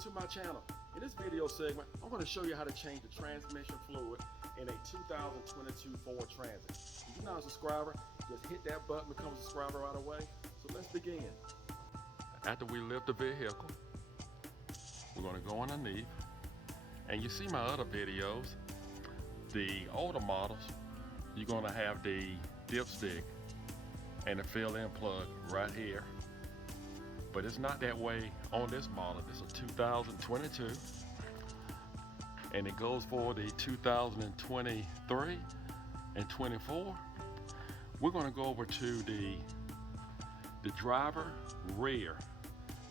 to my channel. In this video segment, I'm going to show you how to change the transmission fluid in a 2022 Ford Transit. If you're not a subscriber, just hit that button, become a subscriber right away. So let's begin. After we lift the vehicle, we're going to go underneath. And you see my other videos, the older models, you're going to have the dipstick and the fill-in plug right here. But it's not that way on this model. This is a 2022, and it goes for the 2023 and 24. We're going to go over to the driver rear,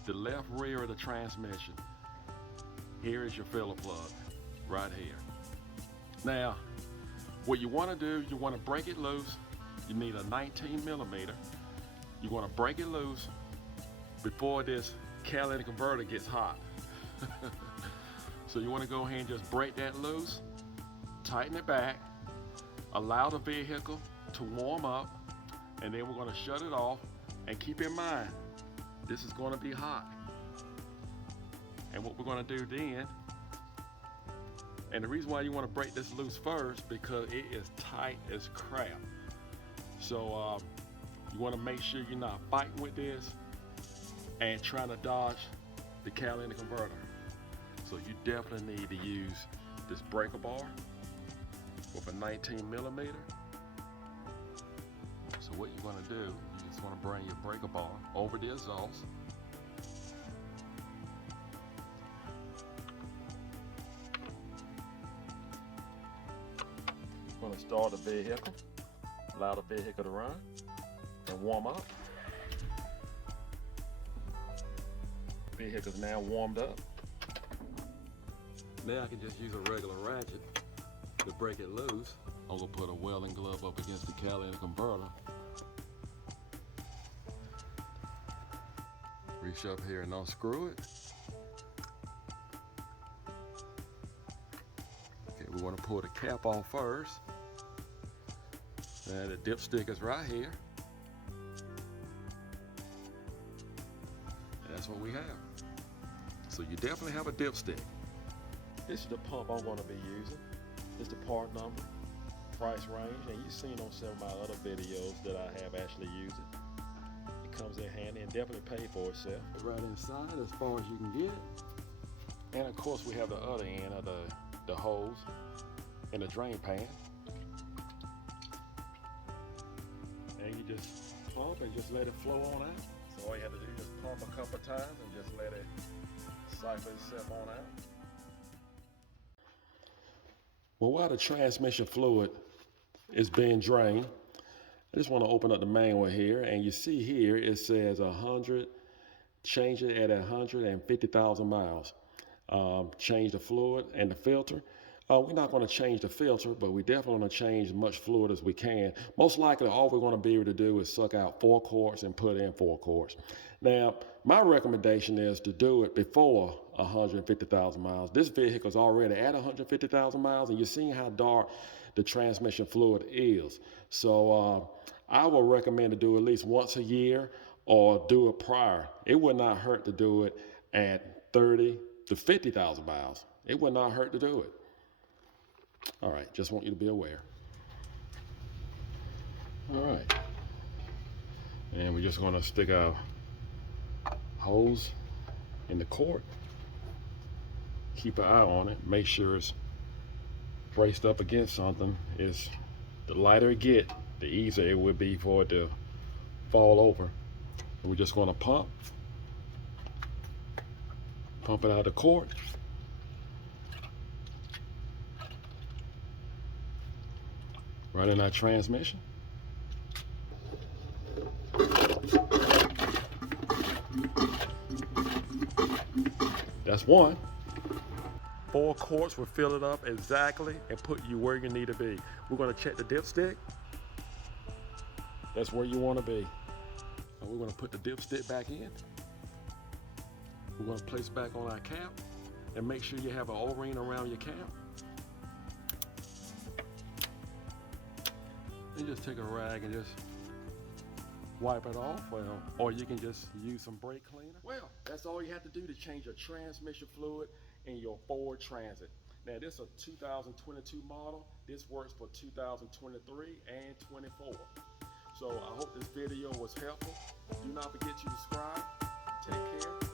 the left rear of the transmission. Here is your filler plug right here. Now, what you want to do, you want to break it loose. You need a 19 millimeter. You want to break it loose before this catalytic converter gets hot. So you want to go ahead and just break that loose, tighten it back, allow the vehicle to warm up, and then we're going to shut it off. And keep in mind, this is going to be hot. And what we're going to do then, and the reason why you want to break this loose first, because it is tight as crap. So you want to make sure you're not fighting with this and trying to dodge the catalytic converter. So you definitely need to use this breaker bar with a 19 millimeter. So what you're going to do, you just want to bring your breaker bar over the exhaust. You're going to start the vehicle, allow the vehicle to run and warm up. Vehicle is now warmed up. Now I can just use a regular ratchet to break it loose. I'm gonna put a welding glove up against the catalytic converter. Reach up here and unscrew it. Okay, we want to pull the cap off first. And the dipstick is right here. And that's what we have. So you definitely have a dipstick. This is the pump I'm going to be using. This is the part number, price range, and you've seen on some of my other videos that I have actually used it. It comes in handy and definitely paid for itself. Right inside as far as you can get. And of course we have the other end of the hose and the drain pan. And you just pump and just let it flow on out. So all you have to do is just pump a couple of times and just let it siphon itself on out. Well, while the transmission fluid is being drained, I just want to open up the manual here, and you see here it says 100, change it at 150,000 miles. Change the fluid and the filter. We're not going to change the filter, but we definitely want to change as much fluid as we can. Most likely, all we're going to be able to do is suck out 4 quarts and put in 4 quarts. Now, my recommendation is to do it before 150,000 miles. This vehicle is already at 150,000 miles, and you're seeing how dark the transmission fluid is. So I would recommend to do at least once a year or do it prior. It would not hurt to do it at 30 to 50,000 miles. It would not hurt to do it. All right, just want you to be aware. All right, and we're just gonna stick our hose in the quart. Keep an eye on it, make sure it's braced up against something. The lighter it get, the easier it would be for it to fall over. And we're just gonna pump it out of the quart. Right in our transmission. That's one. 4 quarts will fill it up exactly and put you where you need to be. We're going to check the dipstick. That's where you want to be. And we're going to put the dipstick back in. We're going to place it back on our cap and make sure you have an O-ring around your cap. And just take a rag and just wipe it off, or you can just use some brake cleaner. Well, that's all you have to do to change your transmission fluid in your Ford Transit. Now, this is a 2022 model. This works for 2023 and 24. So I hope this video was helpful. Do not forget to subscribe. Take care.